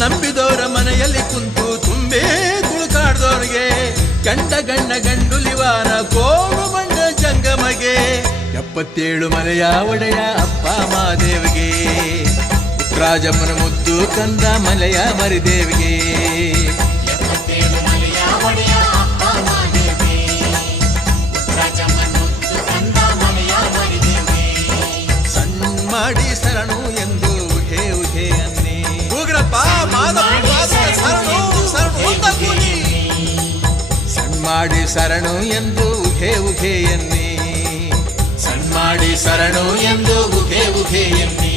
ನಂಬಿದವರ ಮನೆಯಲ್ಲಿ ಕುಂತು ತುಂಬೇ ತುಳುಕಾಡ್ದವ್ರಿಗೆ ಗಂಡ ಗಣ್ಣ ಗಂಡುಲಿವಾರ ಕೋಡು ಬಂಡ ಜಂಗಮಗೆ 77 ಮಲೆಯ ಒಡೆಯ ಅಪ್ಪ ಮಾದೇವಿಗೆ ರಾಜಮ್ಮನ ಮುದ್ದು ಕಂದ ಮಲೆಯ ಮರಿದೇವಿಗೆ ಸಣ್ಣ ಮಾಡಿ ಶರಣು ಎಂದು ಉಹೆ ಉಹೆ ಅನ್ನಿ ಉಗ್ರಪ್ಪ ಶರಣು ಸಣ್ಣ ಮಾಡಿ ಶರಣು ಎಂದು ಉಹೆ ಉಹೆ ಎನ್ನಿ ಸಣ್ಣ ಮಾಡಿ ಶರಣು ಎಂದು ಉಹೆ ಉಹೆ ಎನ್ನಿ